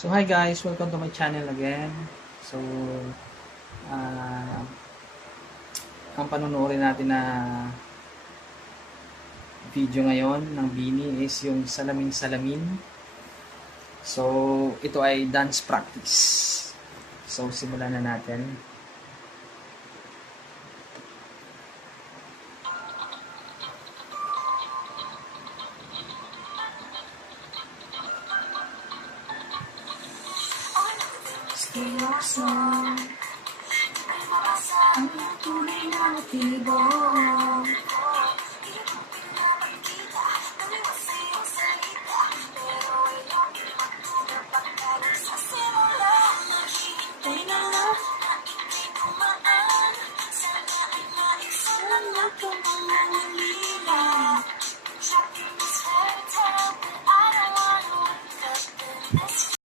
So hi guys, welcome to my channel again. So uh, ang panunuorin natin na video ngayon ng Bini is yung salamin-salamin. So ito ay dance practice. So simulan na natin. Seryoso ay mabasa ang tunay na motibo.